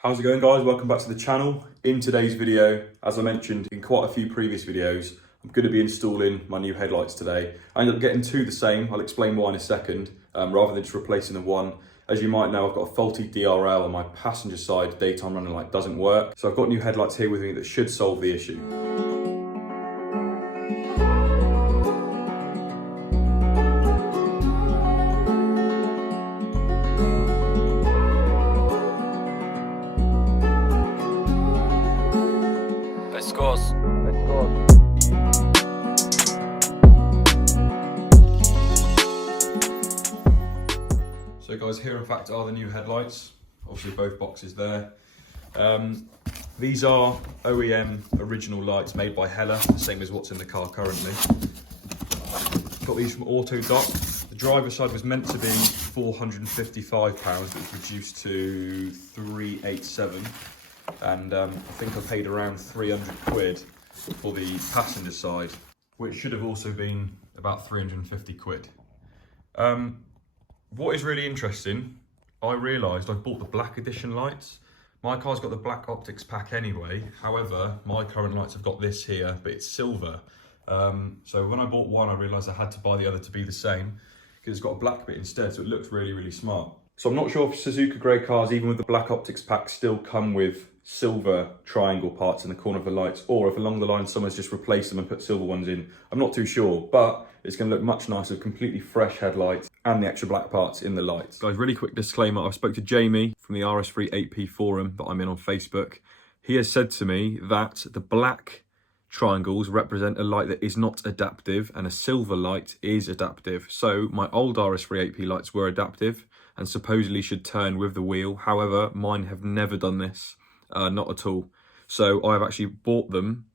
How's it going, guys? Welcome back to the channel. In today's video, as I mentioned in quite a few previous videos, I'm going to be installing my new headlights today. I ended up getting two the same. I'll explain why in a second, rather than just replacing the one. As you might know, I've got a faulty DRL and my passenger side daytime running light doesn't work. So I've got new headlights here with me that should solve the issue. So guys, here in fact are the new headlights. Obviously both boxes there. These are OEM original lights made by Hella, the same as what's in the car currently. Got these from Autodoc. The driver's side was meant to be £455, but was reduced to 387. And I think I paid around 300 quid for the passenger side, which should have also been about 350 quid. What is really interesting, I realised I bought the black edition lights. My car's got the black optics pack anyway. However, my current lights have got this here, but it's silver. So when I bought one, I realised I had to buy the other to be the same, because it's got a black bit instead, so it looks really, really smart. So I'm not sure if Suzuka grey cars, even with the black optics pack, still come with silver triangle parts in the corner of the lights, or if along the line someone's just replaced them and put silver ones in. I'm not too sure, but it's going to look much nicer with completely fresh headlights and the extra black parts in the lights. Guys, really quick disclaimer, I've spoke to Jamie from the RS3 8P forum that I'm in on Facebook. He has said to me that the black triangles represent a light that is not adaptive and a silver light is adaptive. So my old RS3 8P lights were adaptive and supposedly should turn with the wheel. However, mine have never done this, not at all. So I've actually bought them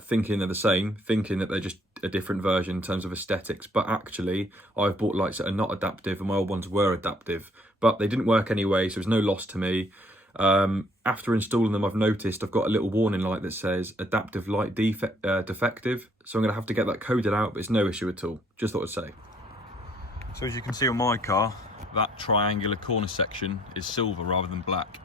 thinking they're the same, thinking that they're just a different version in terms of aesthetics, but actually I've bought lights that are not adaptive and my old ones were adaptive, but they didn't work anyway, so it's no loss to me. After installing them, I've noticed I've got a little warning light that says adaptive light defective, so I'm going to have to get that coded out, but it's no issue at all. Just thought I'd say. So as you can see on my car, that triangular corner section is silver rather than black.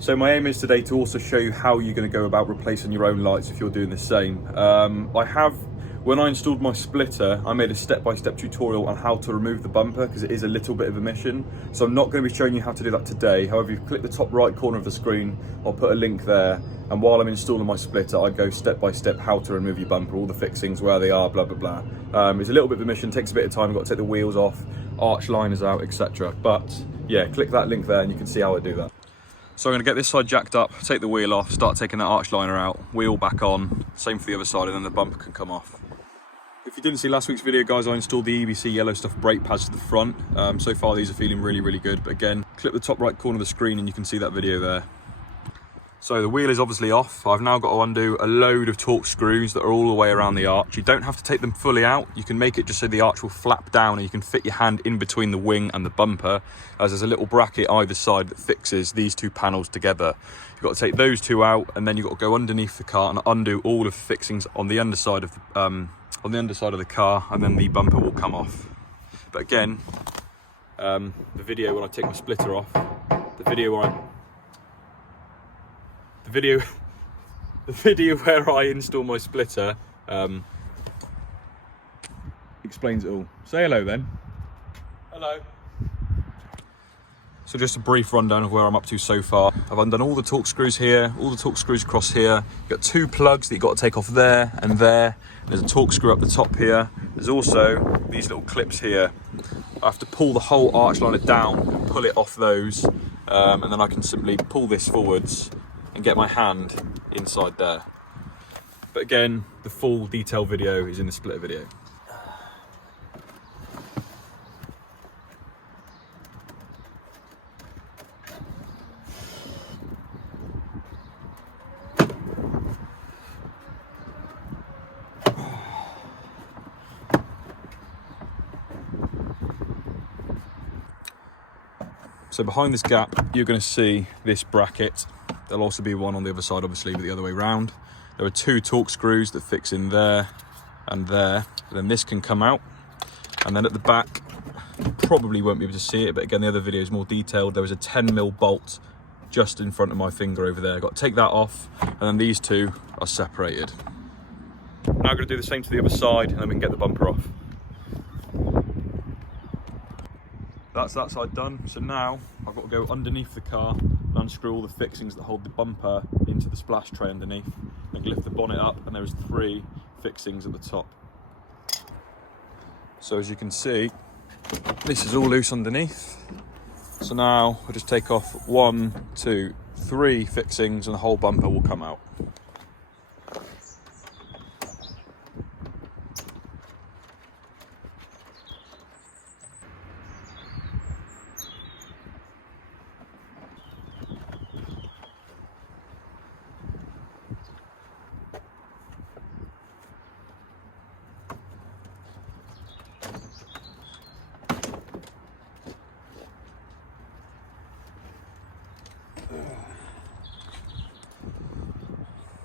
So my aim is today to also show you how you're going to go about replacing your own lights if you're doing the same. When I installed my splitter, I made a step-by-step tutorial on how to remove the bumper because it is a little bit of a mission. So I'm not going to be showing you how to do that today. However, if you click the top right corner of the screen, I'll put a link there. And while I'm installing my splitter, I go step-by-step how to remove your bumper, all the fixings, where they are, blah, blah, blah. It's a little bit of a mission, takes a bit of time. I've got to take the wheels off, arch liners out, etc. But yeah, click that link there and you can see how I do that. So I'm going to get this side jacked up, take the wheel off, start taking that arch liner out, wheel back on, same for the other side, and then the bumper can come off. If you didn't see last week's video, guys, I installed the EBC yellow stuff brake pads to the front. So far these are feeling really, really good, but again, click the top right corner of the screen and you can see that video there. So the wheel is obviously off. I've now got to undo a load of torque screws that are all the way around the arch. You don't have to take them fully out. You can make it just so the arch will flap down and you can fit your hand in between the wing and the bumper, as there's a little bracket either side that fixes these two panels together. You've got to take those two out and then you've got to go underneath the car and undo all of the fixings on the underside of the car, and then the bumper will come off. But again, the video when I take my splitter off, the video where I install my splitter explains it all. Say hello then. Hello. So just a brief rundown of where I'm up to so far. I've undone all the torque screws here, all the torque screws across here. You've got two plugs that you've got to take off there and there. There's a torque screw up the top here. There's also these little clips here. I have to pull the whole arch liner down and pull it off those. And then I can simply pull this forwards and get my hand inside there. But again, the full detailed video is in the splitter video. So behind this gap, you're going to see this bracket. There'll also be one on the other side, obviously, but the other way round. There are two torque screws that fix in there and there. Then this can come out. And then at the back, probably won't be able to see it, but again, the other video is more detailed. There was a 10mm bolt just in front of my finger over there. I've got to take that off, and then these two are separated. Now I'm going to do the same to the other side, and then we can get the bumper off. That's that side done. So now I've got to go underneath the car and unscrew all the fixings that hold the bumper into the splash tray underneath, and lift the bonnet up, and there's 3 fixings at the top. So as you can see, this is all loose underneath. So now I'll just take off 1, 2, 3 fixings, and the whole bumper will come out.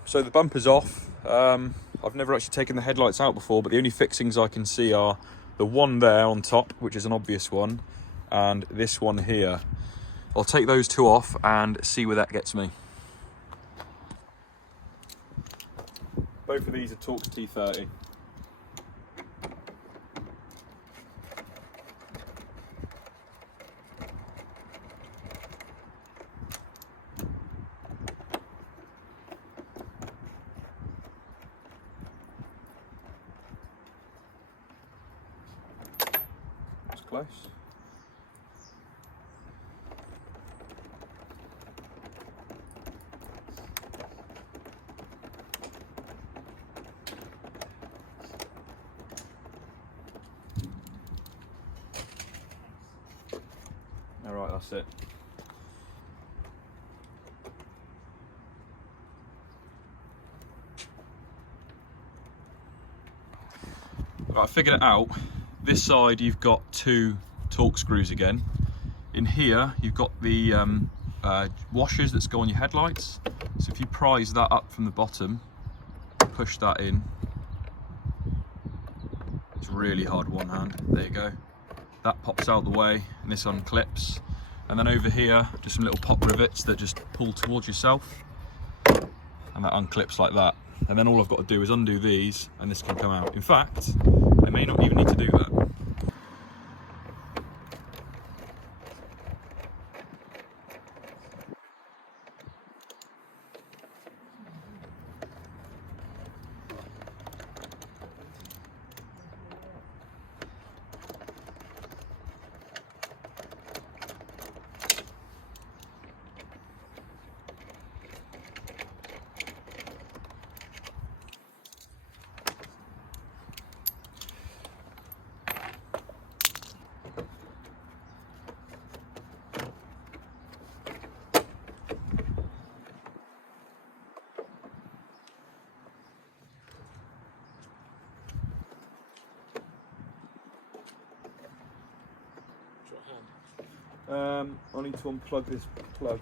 So the bumper's off. I've never actually taken the headlights out before, but the only fixings I can see are the one there on top, which is an obvious one, and this one here. I'll take those 2 off and see where that gets me. Both of these are Torx T30. Close. All right, that's it. Right, I figured it out. This side you've got 2 Torx screws again. In here you've got the washers that go on your headlights. So if you prise that up from the bottom, push that in. It's really hard one hand. There you go. That pops out the way and this unclips. And then over here, just some little pop rivets that just pull towards yourself. And that unclips like that. And then all I've got to do is undo these and this can come out. In fact, I may not even need to do that. I need to unplug this plug.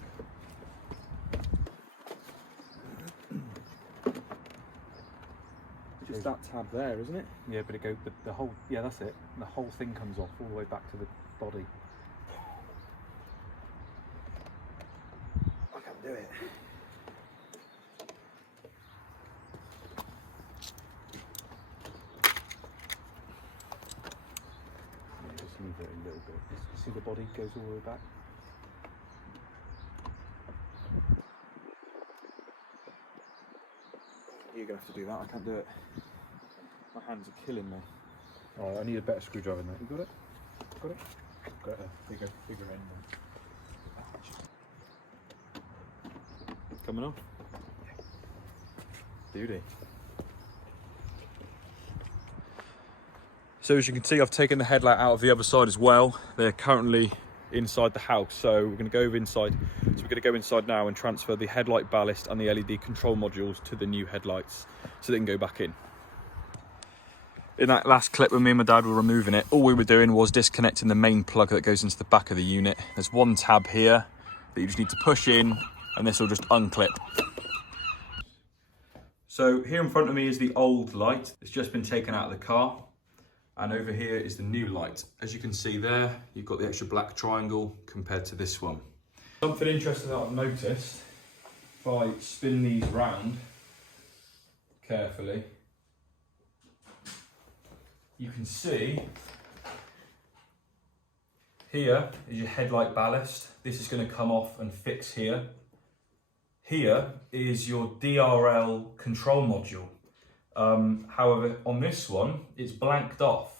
Just that tab there, isn't it? Yeah, but the whole, yeah, that's it. The whole thing comes off all the way back to the body. I can't do it. Just move it a little bit. See the body goes all the way back? You're going to have to do that, I can't do it. My hands are killing me. Alright, I need a better screwdriver than that. You got it? Got it? Got a bigger end then. Coming off? Beauty. So as you can see, I've taken the headlight out of the other side as well. They're currently inside the house, so we're going to go inside. So we're going to go inside now and transfer the headlight ballast and the LED control modules to the new headlights so they can go back in. In that last clip when me and my dad were removing it, all we were doing was disconnecting the main plug that goes into the back of the unit. There's one tab here that you just need to push in and this will just unclip. So here in front of me is the old light. It's just been taken out of the car. And over here is the new light. As you can see there, you've got the extra black triangle compared to this one. Something interesting that I've noticed, if I spin these round carefully, you can see here is your headlight ballast. This is going to come off and fix here. Here is your DRL control module. However, on this one, it's blanked off.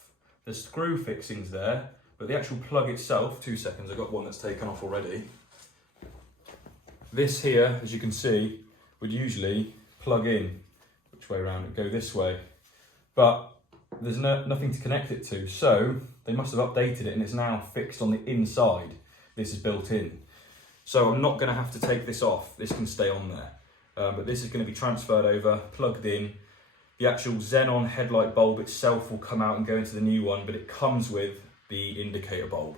The screw fixing's there, but the actual plug itself, 2 seconds, I've got one that's taken off already. This here, as you can see, would usually plug in. Which way around? It'd go this way. But there's nothing to connect it to, so they must have updated it and it's now fixed on the inside. This is built in. So I'm not going to have to take this off. This can stay on there. But this is going to be transferred over, plugged in. The actual xenon headlight bulb itself will come out and go into the new one, but it comes with the indicator bulb.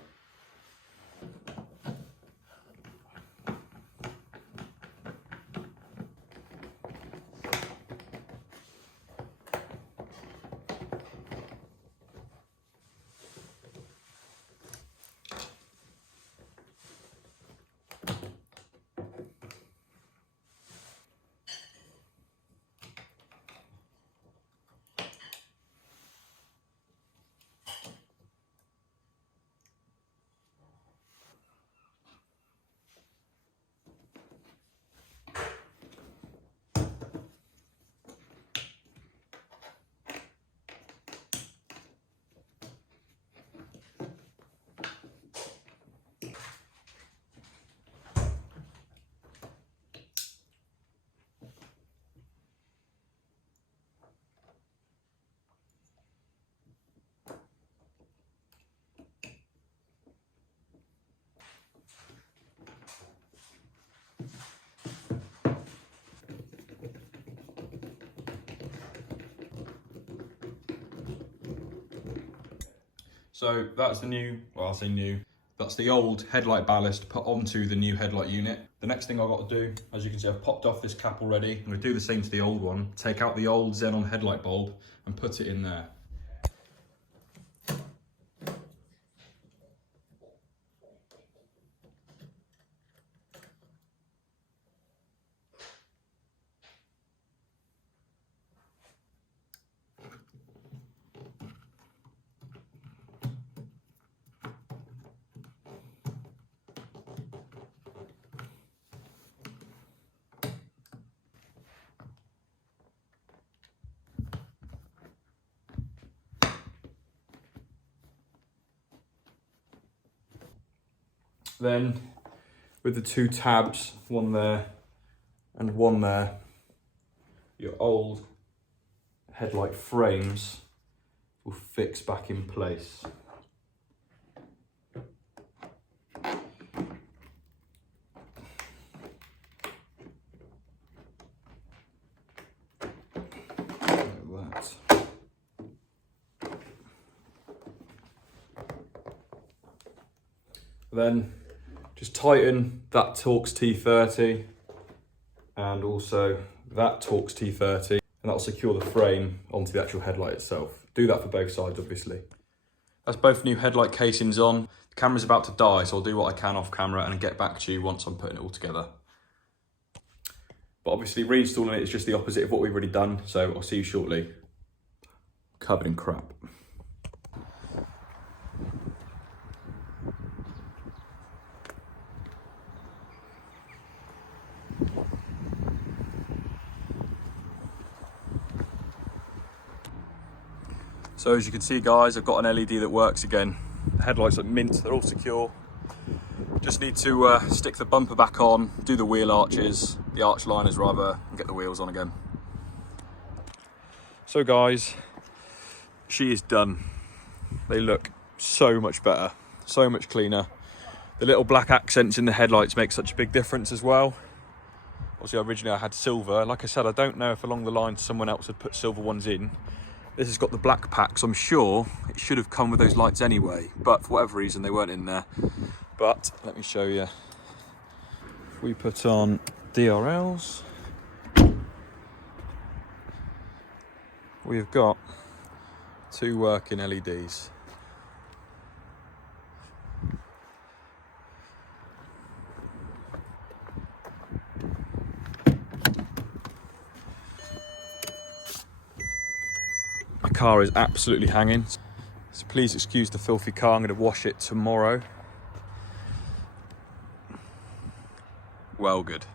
So that's the new, well, I'll say new, that's the old headlight ballast put onto the new headlight unit. The next thing I've got to do, as you can see, I've popped off this cap already. I'm going to do the same to the old one, take out the old xenon headlight bulb and put it in there. Then with the 2 tabs, one there and one there, your old headlight frames will fix back in place. Like that. Then just tighten that Torx T30 and also that Torx T30, and that'll secure the frame onto the actual headlight itself. Do that for both sides, obviously. That's both new headlight casings on. The camera's about to die, so I'll do what I can off camera and get back to you once I'm putting it all together. But obviously reinstalling it is just the opposite of what we've already done, so I'll see you shortly. Covered in crap. So as you can see guys, I've got an LED that works again. The headlights look mint, they're all secure. Just need to stick the bumper back on, do the wheel arches, the arch liners rather, and get the wheels on again. So guys, she is done. They look so much better, so much cleaner. The little black accents in the headlights make such a big difference as well. Obviously originally I had silver. Like I said, I don't know if along the line someone else had put silver ones in. This has got the black pack, so I'm sure it should have come with those lights anyway, but for whatever reason they weren't in there. But let me show you. If we put on DRLs, we've got 2 working LEDs. My car is absolutely hanging, so please excuse the filthy car. I'm going to wash it tomorrow. Well, good.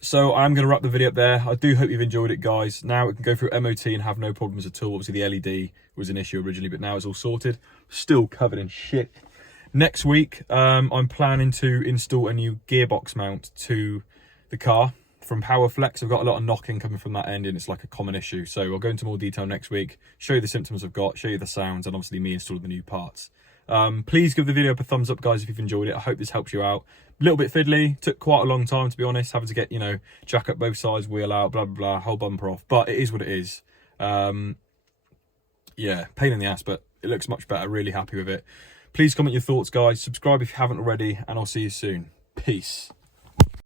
So I'm going to wrap the video up there. I do hope you've enjoyed it, guys. Now we can go through MOT and have no problems at all. Obviously the LED was an issue originally, but now it's all sorted. Still covered in shit. Next week, I'm planning to install a new gearbox mount to the car from Powerflex. I've got a lot of knocking coming from that end and it's like a common issue. So I'll go into more detail next week, show you the symptoms I've got, show you the sounds, and obviously me installing the new parts. Please give the video a thumbs up, guys, if you've enjoyed it. I hope this helps you out. A little bit fiddly, took quite a long time, to be honest, having to get, you know, jack up both sides, wheel out, blah blah blah, whole bumper off, but it is what it is. Yeah, pain in the ass, but it looks much better. Really happy with it. Please comment your thoughts, guys, subscribe if you haven't already, and I'll see you soon. Peace.